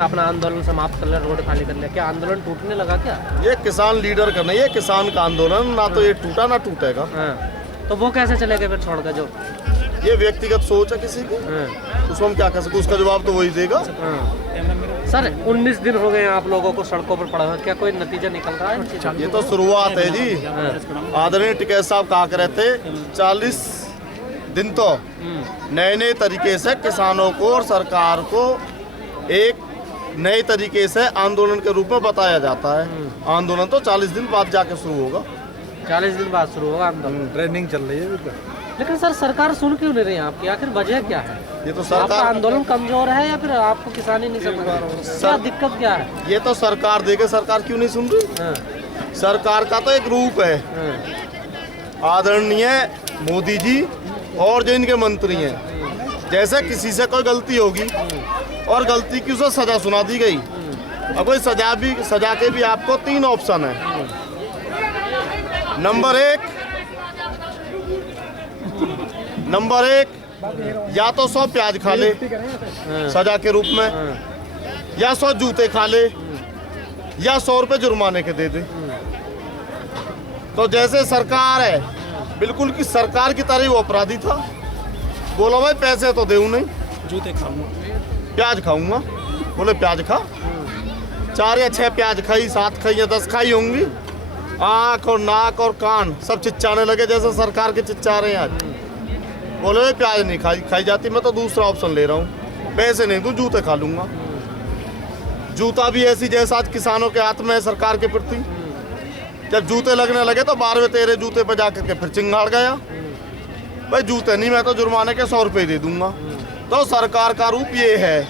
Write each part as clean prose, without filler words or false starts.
अपना आंदोलन समाप्त कर लिया, रोड खाली कर लिया, क्या आंदोलन टूटने लगा क्या? ये किसान लीडर का नहीं, ये किसान का आंदोलन, ना तो ये टूटा ना टूटेगा। तो वो कैसे चलेगा फिर छोड़ कर? जो ये व्यक्तिगत सोच है किसी की, उसको हम क्या कर सकते, उसका जवाब तो वही देगा। सर 19 दिन हो गए आप लोगों को सड़कों पर पड़ा हुआ, क्या कोई नतीजा निकल रहा है? ये तो शुरुआत है जी। आदरणीय टिकैत साहब कहा करे थे 40 दिन तो नए नए तरीके से किसानों को और सरकार को एक नए तरीके से आंदोलन के रूप में बताया जाता है। आंदोलन तो 40 दिन बाद जाके शुरू होगा। 40 दिन बाद शुरू होगा आंदोलन। ट्रेनिंग चल रही है। लेकिन सर सरकार सुन क्यों नहीं रही है आपकी? आखिर वजह क्या है? ये तो आपका सरकार आंदोलन कमजोर है या फिर आपको किसानी नहीं समझ रहा? क्या दिक्कत क्या है? ये तो सरकार देके सरकार क्यों नहीं सुन रही? सरकार का तो एक रूप है। आदरणीय मोदी जी और जो इनके मंत्री हैं, जैसे किसी से कोई गलती होगी और गलती की उसे सजा सुना दी गई, अब कोई सजा के भी आपको 3 ऑप्शन है। नंबर एक या तो 100 प्याज खा ले सजा के रूप में, या 100 जूते खा ले, या 100 रुपए जुर्माने के दे दे। तो जैसे सरकार है, बिल्कुल की सरकार की तरह वो अपराधी था। बोला भाई पैसे तो देऊं नहीं, जूते खाऊंगा, प्याज खाऊंगा। बोले प्याज खा, 4 या 6 प्याज खाई, 7 खाई या 10 खाई होंगी। आँख और नाक और कान सब चिच्चाने लगे जैसे सरकार के चिच्चा रहे हैं आज। बोले भाई प्याज नहीं खाई जाती, मैं तो दूसरा ऑप्शन ले रहा हूँ, पैसे नहीं दूं, जूते खा लूंगा। जूता भी ऐसी जैसा आज किसानों के हाथ में है सरकार के प्रति। जब जूते लगने लगे तो 12वें 13 जूते पे जाकर के फिर चिंगाड़ गया, भाई जूते नहीं, मैं तो जुर्माने के 100 रुपये दे दूंगा। तो सरकार का रूप ये है,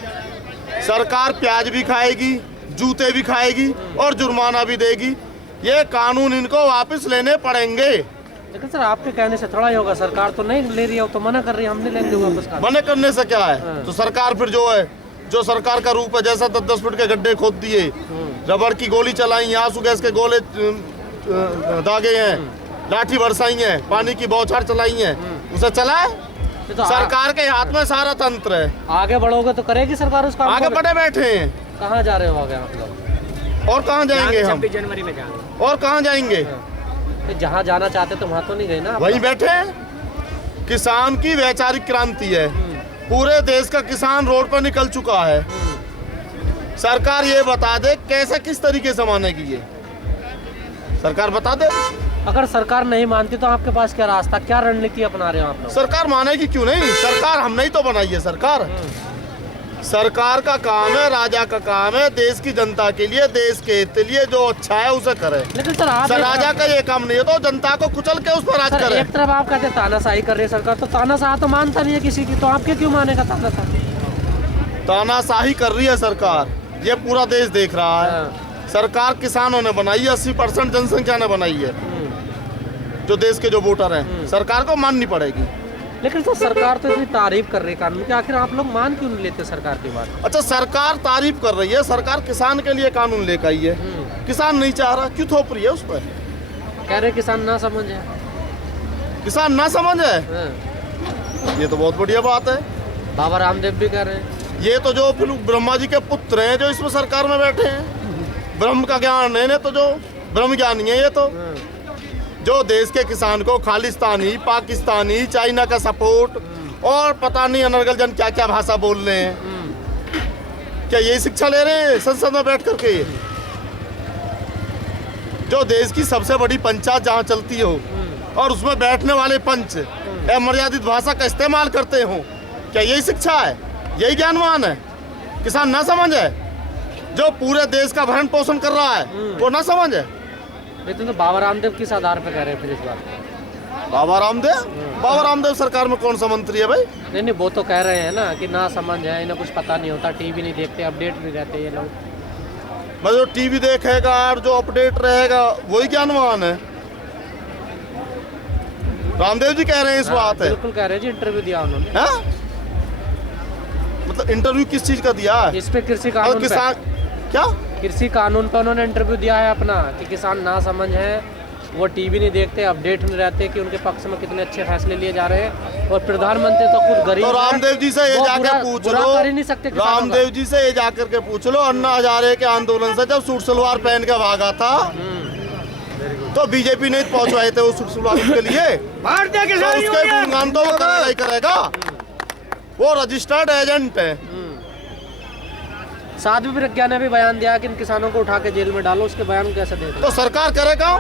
सरकार प्याज भी खाएगी, जूते भी खाएगी और जुर्माना भी देगी। ये कानून इनको वापस लेने पड़ेंगे। लेकिन सर आपके कहने से थोड़ा ही होगा, सरकार तो नहीं ले रही है, तो मना कर रही है, हम नहीं लेंगे वापस। मना करने से क्या है? तो सरकार फिर जो है, जो सरकार का रूप है, जैसा 10-10 फुट के गड्ढे खोद दिए, रबड़ की गोली चलाई, आंसू गैस के गोले दागे हैं, लाठी बरसाई है, पानी की बौछार चलाई है, उसे चलाए। तो सरकार के हाथ में सारा तंत्र है। आगे बढ़ोगे तो करेगी सरकार उसका? आगे बढ़े बैठे हैं। कहाँ जा रहे हो आगे आप लोग? और कहाँ जाएंगे हम? 26 जनवरी में जाएंगे। और कहाँ जाएंगे? जहाँ जाना चाहते तो वहाँ तो नहीं गए ना? वहीं बैठे हैं। किसान की वैचारिक क्रांति है, पूरे देश का किसान रोड पर निकल चुका है। सरकार ये बता दे कैसे किस तरीके से मानेगी, ये सरकार बता दे। अगर सरकार नहीं मानती तो आपके पास क्या रास्ता, क्या रणनीति अपना रहे हो आप लोग? सरकार मानेगी क्यों नहीं? सरकार हमने ही तो बनाई है। सरकार का काम है, राजा का काम है देश की जनता के लिए, देश के हित के लिए जो अच्छा है उसे करे। लेकिन सर आप राजा का ये काम नहीं है तो जनता को कुचल के उस पर राज करे। एक तरफ आप कहते तानाशाही कर रही है सरकार, तो तानाशाह तो मानता नहीं है किसी की, तो आपके क्यों मानेगा तानाशाह? तानाशाही कर रही है सरकार, ये पूरा देश देख रहा है। सरकार किसानों ने बनाई है, 80% जनसंख्या ने बनाई है, जो देश के जो वोटर हैं। सरकार को माननी पड़ेगी। लेकिन तो सरकार तो इतनी तारीफ कर रही है कानून की, आखिर आप लोग मान क्यों नहीं लेते सरकार की बात? अच्छा, सरकार तारीफ कर रही है, सरकार किसान के लिए कानून लेकर आई है। किसान नहीं चाह रहा, क्यों थोप रही है उस पर? कह रहे किसान ना समझे। किसान ना समझे, ये तो बहुत बढ़िया बात है। बाबा रामदेव भी कह रहे हैं। ये तो जो ब्रह्मा जी के पुत्र हैं जो इसमें सरकार में बैठे हैं, ब्रह्म का ज्ञान है, तो जो ब्रह्म ज्ञानी है ये तो, जो देश के किसान को खालिस्तानी, पाकिस्तानी, चाइना का सपोर्ट और पता नहीं अनर्गल जन क्या क्या भाषा बोल रहे हैं। क्या यही शिक्षा ले रहे हैं संसद में बैठ करके? जो देश की सबसे बड़ी पंचायत जहाँ चलती हो और उसमें बैठने वाले पंच अमर्यादित भाषा का इस्तेमाल करते हो, क्या यही शिक्षा है? यही ज्ञानवान है? किसान ना समझे, जो पूरे देश का भरण पोषण कर रहा है वो ना समझे। लेकिन तो बाबा रामदेव किस आधार पे कह रहे हैं फिर इस बात? बाबा रामदेव सरकार में कौन सा मंत्री है भाई? नहीं, वो तो कह रहे हैं ना कि ना समझ है, इन्हें कुछ पता नहीं होता, टीवी नहीं देखते, अपडेट नहीं रहते ये लोग। बस जो टीवी देखेगा और जो अपडेट रहेगा वही ज्ञानवान है। रामदेव जी कह रहे हैं इस बात है? बिल्कुल कह रहे हैं जी, इंटरव्यू दिया उन्होंने। हाँ? मतलब इंटरव्यू किस चीज का दिया? इस पे कृषि कानून किसान क्या? कृषि कानून पर उन्होंने इंटरव्यू दिया है अपना, कि किसान ना समझ है वो टीवी नहीं देखते, अपडेट नहीं रहते कि उनके पक्ष में कितने अच्छे फैसले लिए जा रहे हैं। और प्रधानमंत्री तो खुद गरीब तो रामदेव जी से ये वो जाके बुरा- पूछ बुरा लो, कर ही नहीं सकते किसानों का। रामदेव जी से ये जाकर के पूछ लो, अन्ना हजारे के आंदोलन से जब सूट सलवार पहन के भागा था तो बीजेपी नहीं पहुंचवाए थे वो सूट सलवार के लिए, भारतीय तो किसान उसके यूनियन गुणगान तो वो करेगा ही करेगा, वो रजिस्टर्ड एजेंट है। साध्वी प्रज्ञा ने भी बयान दिया कि इन किसानों को उठा के जेल में डालो, उसके बयान को कैसे देख तो सरकार करेगा,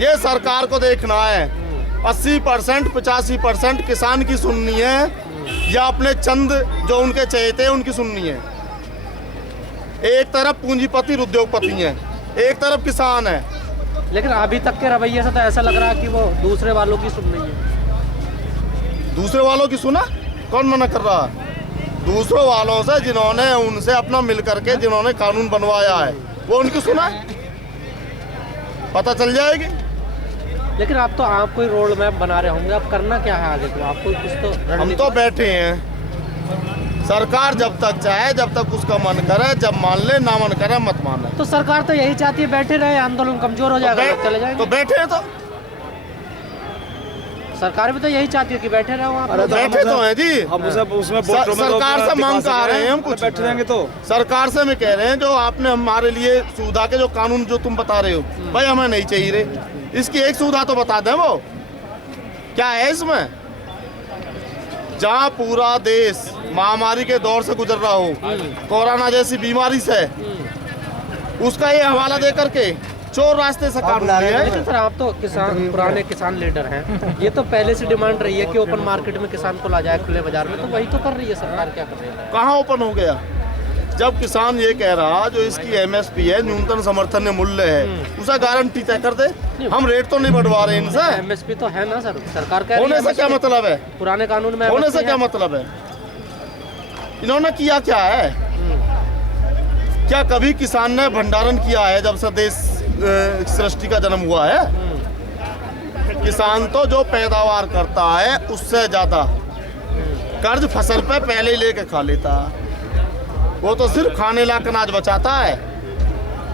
ये सरकार को देखना है। 80% 85% किसान की सुननी है या अपने चंद जो उनके चहेते हैं उनकी सुननी है। एक तरफ पूंजीपति उद्योगपति हैं, एक तरफ किसान है। लेकिन अभी तक के रवैये से तो ऐसा लग रहा है कि वो दूसरे वालों की सुन रही है। दूसरे वालों की सुना, कौन मना कर रहा है? दूसरों वालों से जिन्होंने उनसे अपना मिल करके जिन्होंने कानून बनवाया है वो उनकी सुना, पता चल जाएगी। लेकिन आप कोई रोड मैप बना रहे होंगे, अब करना क्या है आगे? तो आपको कुछ तो हम रणनीति- तो बैठे हैं, सरकार जब तक चाहे, जब तक उसका मन करे, जब मान ले, ना मन करे मत माने। तो सरकार तो यही चाहती है बैठे रहे, आंदोलन कमजोर हो जाएगा, लोग चले तो जाएंगे। बैठे हैं, तो सरकार भी तो यही चाहती है कि बैठे रहो आप। बैठे तो हैं जी। हम उसमें बोर्डरों में तो सरकार से दिखा मांग सकते कर रहे हैं हम हैं, कुछ, बैठे रहेंगे तो सरकार से मैं कह रहे हैं जो आपने हमारे लिए सुविधा के जो कानून जो तुम बता रहे हो भाई हमें नहीं चाहिए रे, इसकी एक सुविधा तो बता दें, वो क्या है इसमें? जहाँ पूरा देश महामारी के दौर से गुजर रहा हो, कोरोना जैसी बीमारी से, उसका ये हवाला दे करके चोर रास्ते से कानून लिया है। लेकिन सर आप तो किसान, पुराने किसान लीडर हैं, ये तो पहले से डिमांड रही है कि ओपन मार्केट में किसान को ला जाए, खुले बाजार में, तो वही तो कर रही है सरकार, क्या कर रही है? कहाँ ओपन हो गया? जब किसान ये कह रहा जो इसकी एमएसपी है, न्यूनतम समर्थन मूल्य है, उसका गारंटी तय कर दे। हम रेट तो नहीं बढ़वा रहे इनसे, एमएसपी तो है ना सर, सरकार कह रही होने है से क्या MSP मतलब है? पुराने कानून में होने MSP से क्या है। मतलब है? इन्होंने किया क्या है? क्या कभी किसान ने भंडारण किया है जब से देश सृष्टि का जन्म हुआ है? किसान तो जो पैदावार करता है उससे ज्यादा कर्ज फसल पे पहले ही लेके खा लेता है। वो तो सिर्फ खाने लायक अनाज बचाता है,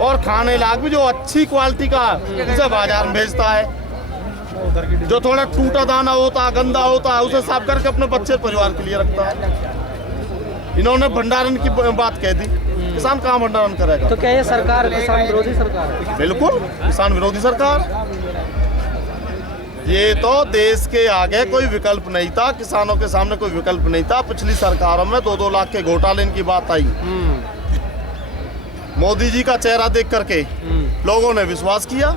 और खाने लायक भी जो अच्छी क्वालिटी का उसे बाजार में भेजता है। जो थोड़ा टूटा दाना होता है, गंदा होता है, उसे साफ करके अपने बच्चे परिवार के लिए रखता है। इन्होंने भंडारण की बात कह दी, किसान कहाँ भंडारण करेगा? तो क्या ये सरकार किसान विरोधी सरकार है? बिल्कुल किसान विरोधी सरकार। ये तो देश के आगे कोई विकल्प नहीं था, किसानों के सामने कोई विकल्प नहीं था। पिछली सरकारों में 2-2 लाख के घोटाले की बात आई, मोदी जी का चेहरा देख करके लोगों ने विश्वास किया,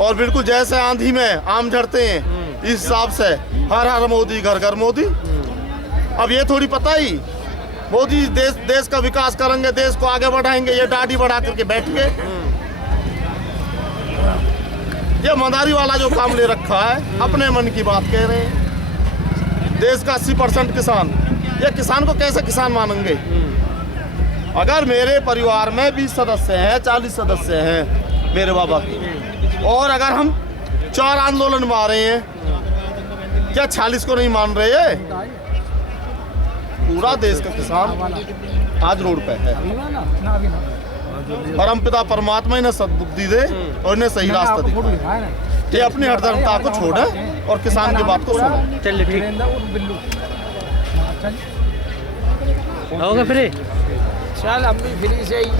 और बिल्कुल जैसे आंधी में आम झड़ते हैं इस हिसाब से हर हर मोदी, घर घर मोदी। अब ये थोड़ी पता ही मोदी देश का विकास करेंगे, देश को आगे बढ़ाएंगे, ये दाढ़ी बढ़ा करके बैठ गए। ये मदारी वाला जो काम ले रखा है, अपने मन की बात कह रहे हैं। देश का 80% किसान, ये किसान को कैसे किसान मानेंगे? अगर मेरे परिवार में 20 सदस्य हैं, 40 सदस्य हैं मेरे बाबा के, और अगर हम 4 आंदोलन में आ रहे हैं, क्या 40 को नहीं मान रहे हैं? पूरा देश का किसान आज रोड पे है। परमपिता परमात्मा इन्हें सद्बुद्धि दे और इन्हें सही रास्ता दे। ये अपनी हठधर्मता को छोड़े और किसान की बात को सुने। चलिए ठीक होगा फिर चल हम भी फ्री से ही